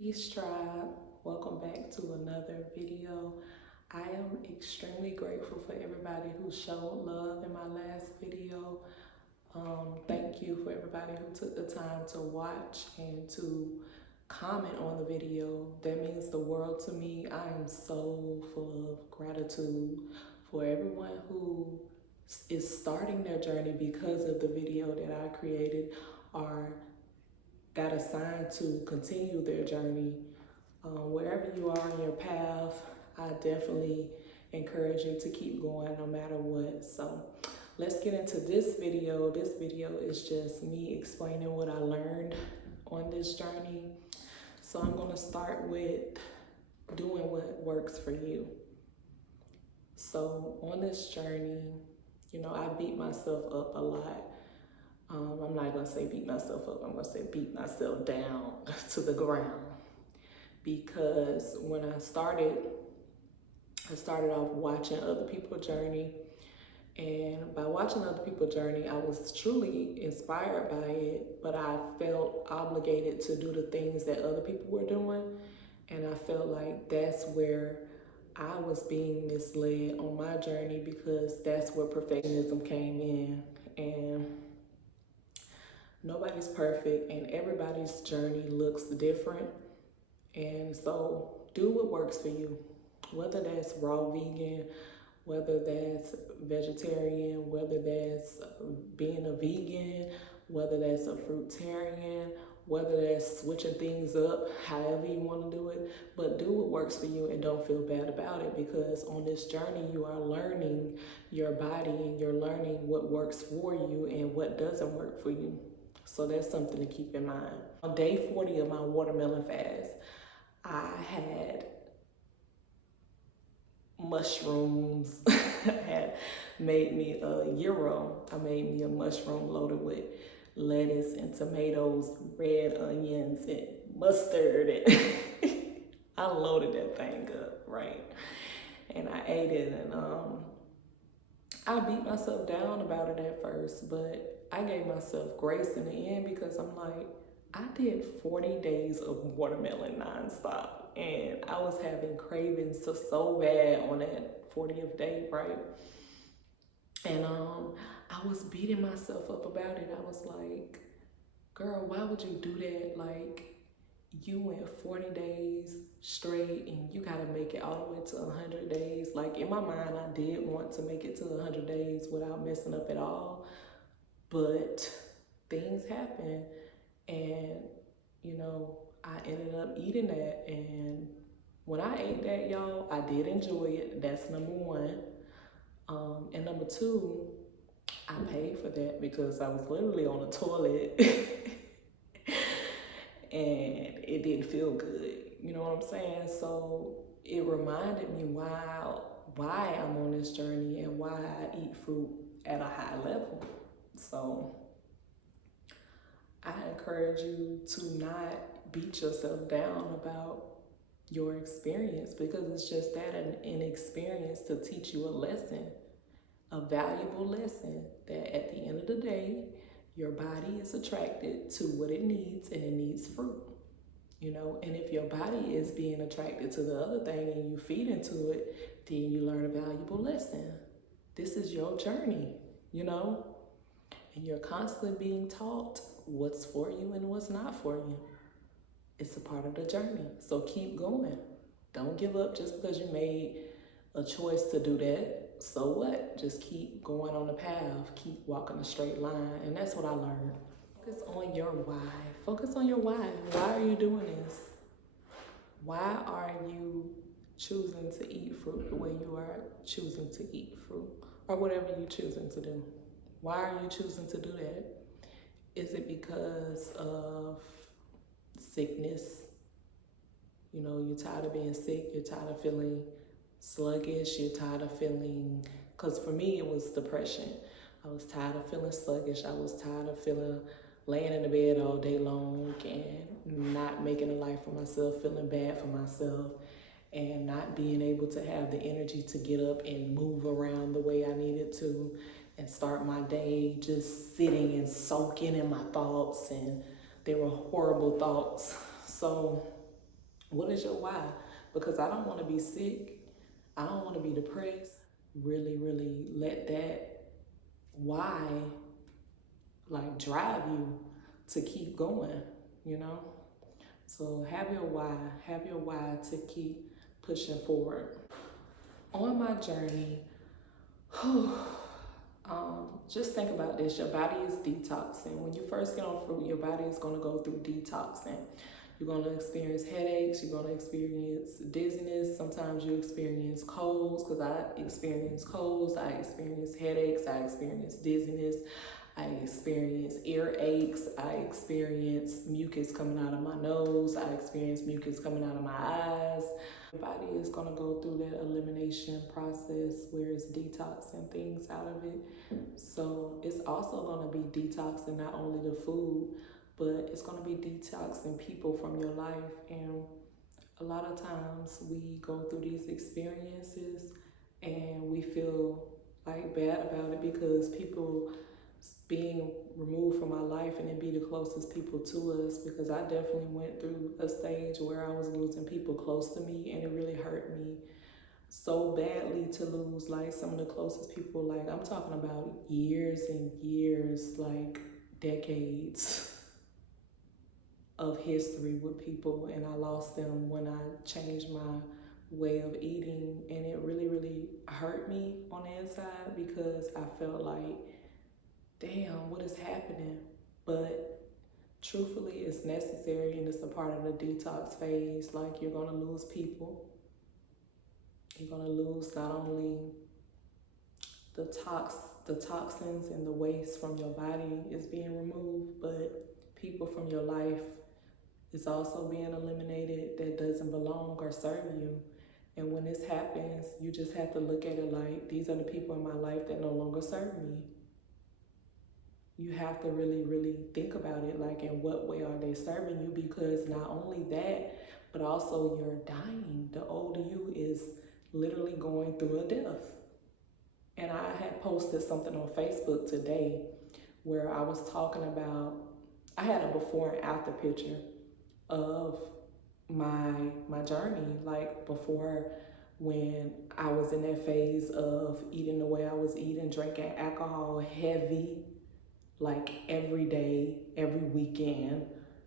Peace tribe, welcome back to another video. I am extremely grateful for everybody who showed love in my last video. Thank you for everybody who took the time to watch and to comment on the video. That means the world to me. I am so full of gratitude for everyone who is starting their journey because of the video that I created, or got assigned to continue their journey. Wherever you are in your path, I definitely encourage you to keep going no matter what. So let's get into this video. This video is just me explaining what I learned on this journey. So I'm going to start with doing what works for you. So on this journey, I beat myself up a lot. I'm not going to say beat myself up. I'm going to say beat myself down to the ground. Because when I started off watching other people's journey. And by watching other people's journey, I was truly inspired by it. But I felt obligated to do the things that other people were doing. And I felt like that's where I was being misled on my journey, because that's where perfectionism came in. And nobody's perfect and everybody's journey looks different. And so do what works for you, whether that's raw vegan, whether that's vegetarian, whether that's being a vegan, whether that's a fruitarian, whether that's switching things up, however you want to do it. But do what works for you and don't feel bad about it, because on this journey you are learning your body and you're learning what works for you and what doesn't work for you. So that's something to keep in mind. On day 40 of my watermelon fast, I had mushrooms. I had made me a gyro. I made me a mushroom loaded with lettuce and tomatoes, red onions and mustard. And I loaded that thing up, right? And I ate it, and I beat myself down about it at first, but I gave myself grace in the end, because I'm like, I did 40 days of watermelon nonstop, and I was having cravings so bad on that 40th day, right? And I was beating myself up about it. I was like, girl, why would you do that? Like, you went 40 days straight and you gotta make it all the way to 100 days. Like, in my mind, I did want to make it to 100 days without messing up at all, but things happen. And, I ended up eating that. And when I ate that, y'all, I did enjoy it. That's number one. And number two, I paid for that, because I was literally on the toilet and it didn't feel good. You know what I'm saying? So it reminded me why I'm on this journey and why I eat fruit at a high level. So I encourage you to not beat yourself down about your experience, because it's just that, an experience to teach you a lesson, a valuable lesson, that at the end of the day, your body is attracted to what it needs, and it needs fruit. And if your body is being attracted to the other thing and you feed into it, then you learn a valuable lesson. This is your journey, and you're constantly being taught what's for you and what's not for you. It's a part of the journey. So keep going. Don't give up just because you made a choice to do that. So what? Just keep going on the path. Keep walking a straight line. And that's what I learned. Focus on your why. Focus on your why. Why are you doing this? Why are you choosing to eat fruit the way you are choosing to eat fruit? Or whatever you're choosing to do. Why are you choosing to do that? Is it because of sickness? You're tired of being sick. You're tired of feeling sluggish. You're tired of feeling, because for me it was depression. I was tired of feeling sluggish. I was tired of feeling laying in the bed all day long and not making a life for myself, feeling bad for myself, and not being able to have the energy to get up and move around the way I needed to and start my day, just sitting and soaking in my thoughts. And they were horrible thoughts. So What is your why? Because I don't want to be sick. I don't want to be depressed. Really, really let that why like drive you to keep going, you know? So have your why to keep pushing forward. On my journey, just think about this. Your body is detoxing. When you first get on fruit, your body is going to go through detoxing. You're going to experience headaches. You're going to experience dizziness. Sometimes you experience colds, because I experience colds. I experience headaches. I experience dizziness. I experience ear aches. I experience mucus coming out of my nose. I experience mucus coming out of my eyes. Your body is going to go through that elimination process where it's detoxing things out of it. So it's also going to be detoxing not only the food, but it's going to be detoxing people from your life. And a lot of times we go through these experiences and we feel like bad about it because people being removed from my life and it be the closest people to us, because I definitely went through a stage where I was losing people close to me, and it really hurt me so badly to lose like some of the closest people. Like I'm talking about years and years, like decades of history with people, and I lost them when I changed my way of eating, and it really, really hurt me on the inside because I felt like, damn, what is happening? But truthfully, it's necessary and it's a part of the detox phase. Like you're gonna lose people. You're gonna lose not only the toxins and the waste from your body is being removed, but people from your life is also being eliminated that doesn't belong or serve you. And when this happens, you just have to look at it like, these are the people in my life that no longer serve me. You have to really, really think about it, like in what way are they serving you? Because not only that, but also you're dying. The older you is literally going through a death. And I had posted something on Facebook today where I was talking about, I had a before and after picture of my journey, like before, when I was in that phase of eating the way I was eating, drinking alcohol heavy, like every day, every weekend,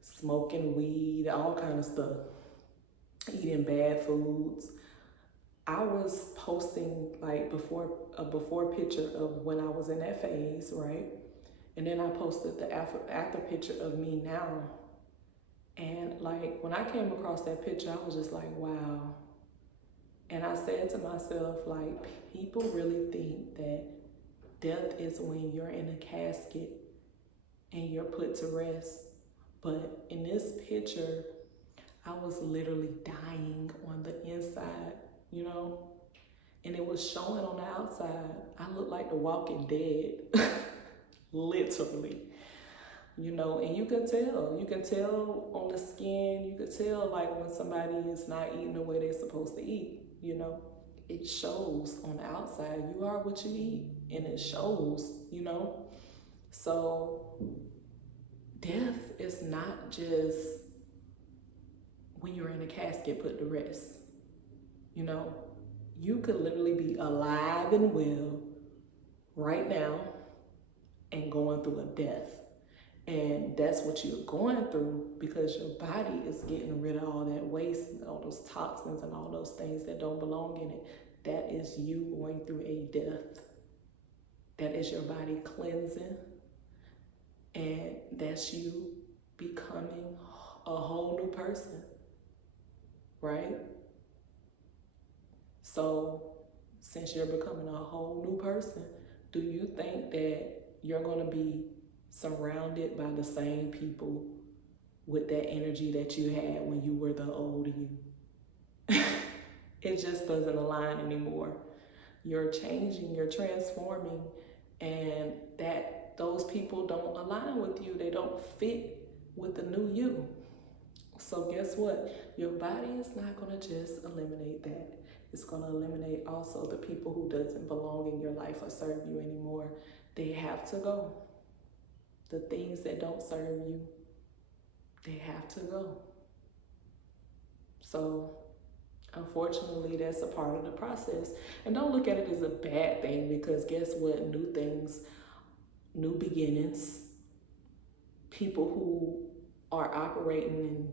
smoking weed, all kind of stuff, eating bad foods. I was posting like a before picture of when I was in that phase, right? And then I posted the after picture of me now. And like when I came across that picture, I was just like, wow. And I said to myself, like, people really think that death is when you're in a casket and you're put to rest. But in this picture, I was literally dying on the inside, you know? And it was showing on the outside. I looked like the Walking Dead, literally. You know, and you can tell on the skin, you could tell like when somebody is not eating the way they're supposed to eat, you know. It shows on the outside. You are what you eat, and it shows, you know. So death is not just when you're in a casket put to rest, you know. You could literally be alive and well right now and going through a death. And that's what you're going through because your body is getting rid of all that waste and all those toxins and all those things that don't belong in it. That is you going through a death. That is your body cleansing. And that's you becoming a whole new person, right? So since you're becoming a whole new person, do you think that you're going to be surrounded by the same people with that energy that you had when you were the old you? It just doesn't align anymore. You're changing, you're transforming, and that those people don't align with you. They don't fit with the new you. So guess what? Your body is not going to just eliminate that. It's going to eliminate also the people who doesn't belong in your life or serve you anymore. They have to go. The things that don't serve you, they have to go. So So unfortunately, that's a part of the process. And don't look at it as a bad thing, because guess what? New things, new beginnings, people who are operating and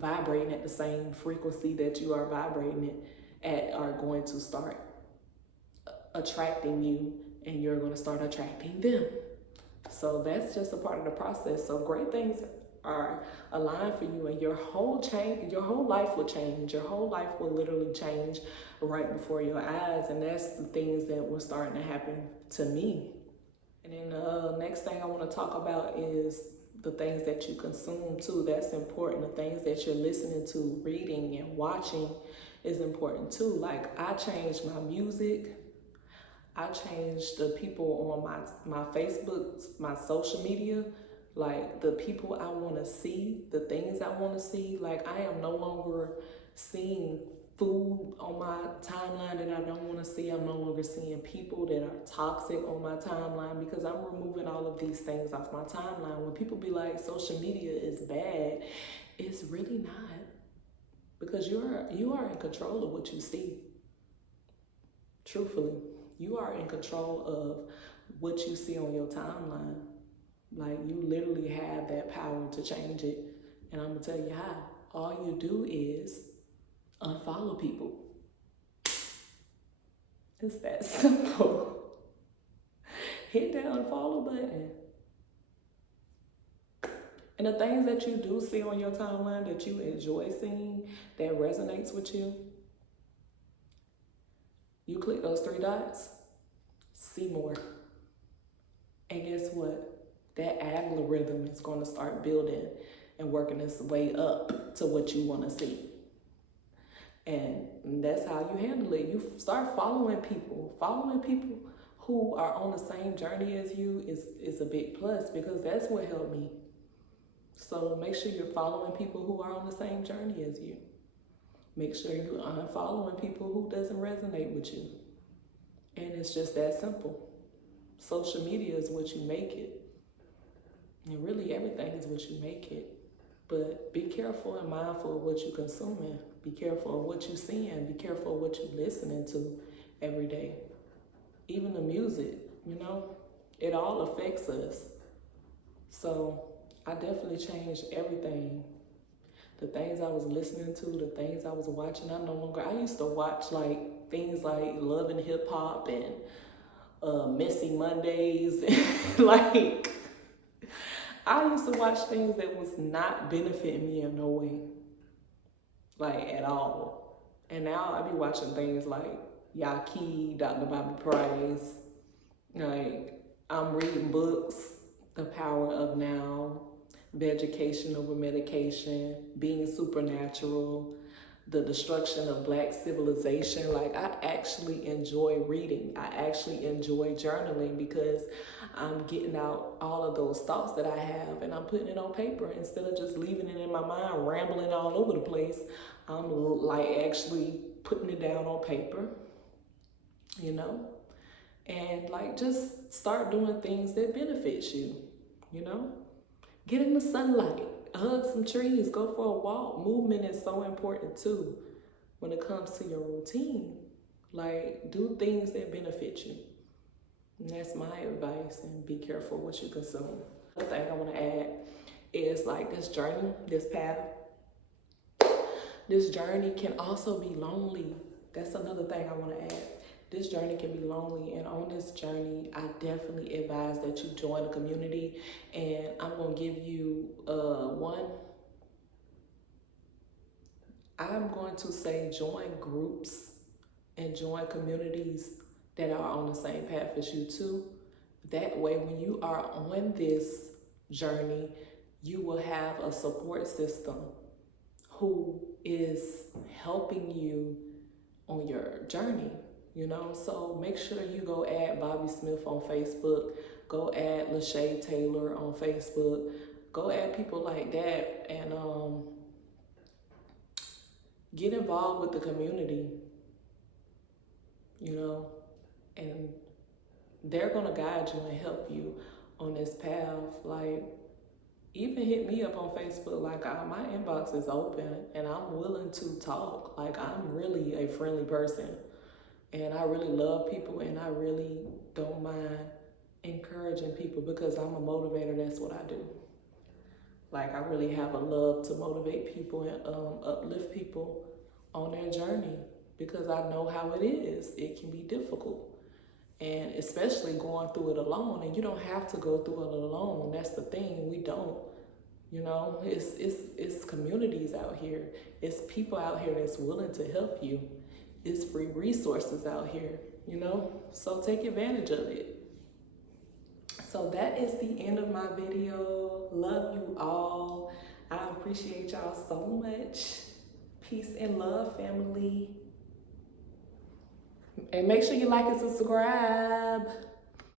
vibrating at the same frequency that you are vibrating at are going to start attracting you, and you're going to start attracting them. So that's just a part of the process. So great things are aligned for you, and your whole life will change. Your whole life will literally change right before your eyes. And that's the things that were starting to happen to me. And then the next thing I want to talk about is the things that you consume too. That's important. The things that you're listening to, reading, and watching is important too. Like, I changed my music. I changed the people on my Facebook, my social media, like the people I want to see, the things I want to see. Like, I am no longer seeing food on my timeline that I don't want to see. I'm no longer seeing people that are toxic on my timeline, because I'm removing all of these things off my timeline. When people be like, social media is bad, it's really not, because you are in control of what you see. Truthfully, you are in control of what you see on your timeline. Like, you literally have that power to change it. And I'm gonna tell you how. All you do is unfollow people. It's that simple. Hit that unfollow button. And the things that you do see on your timeline that you enjoy seeing, that resonates with you, you click those 3 dots, see more. And guess what? That algorithm is going to start building and working its way up to what you want to see. And that's how you handle it. You start following people. Following people who are on the same journey as you is a big plus, because that's what helped me. So make sure you're following people who are on the same journey as you. Make sure you're unfollowing people who doesn't resonate with you. And it's just that simple. Social media is what you make it. And really everything is what you make it. But be careful and mindful of what you're consuming. Be careful of what you're seeing. Be careful of what you're listening to every day. Even the music, it all affects us. So I definitely changed everything. The things I was listening to, the things I was watching, I used to watch like things like Love and Hip Hop and Messy Mondays. Like, I used to watch things that was not benefiting me in no way. Like, at all. And now I be watching things like Yaki, Dr. Bobby Price. Like, I'm reading books, The Power of Now, Vegetation Over Medication, Being Supernatural, The Destruction of Black Civilization. Like, I actually enjoy reading. I actually enjoy journaling, because I'm getting out all of those thoughts that I have and I'm putting it on paper instead of just leaving it in my mind, rambling all over the place. I'm like actually putting it down on paper, and like just start doing things that benefits you, Get in the sunlight, hug some trees, go for a walk. Movement is so important too when it comes to your routine. Like, do things that benefit you. And that's my advice, and be careful what you consume. The thing I want to add is like this journey, this path. This journey can also be lonely. That's another thing I want to add. This journey can be lonely, and on this journey, I definitely advise that you join a community. And I'm going to give you I'm going to say join groups and join communities that are on the same path as you too. That way, when you are on this journey, you will have a support system who is helping you on your journey. So make sure you go add Bobby Smith on Facebook, go add Lachey Taylor on Facebook, go add people like that, and get involved with the community, and they're gonna guide you and help you on this path. Like, even hit me up on Facebook. Like, my inbox is open and I'm willing to talk. Like, I'm really a friendly person and I really love people and I really don't mind encouraging people because I'm a motivator. That's what I do. Like, I really have a love to motivate people and uplift people on their journey because I know how it is. It can be difficult. And especially going through it alone, and you don't have to go through it alone. That's the thing. We don't. You know, it's communities out here. It's people out here that's willing to help you. It's free resources out here, you know? So take advantage of it. So that is the end of my video. Love you all. I appreciate y'all so much. Peace and love, family. And make sure you like and subscribe.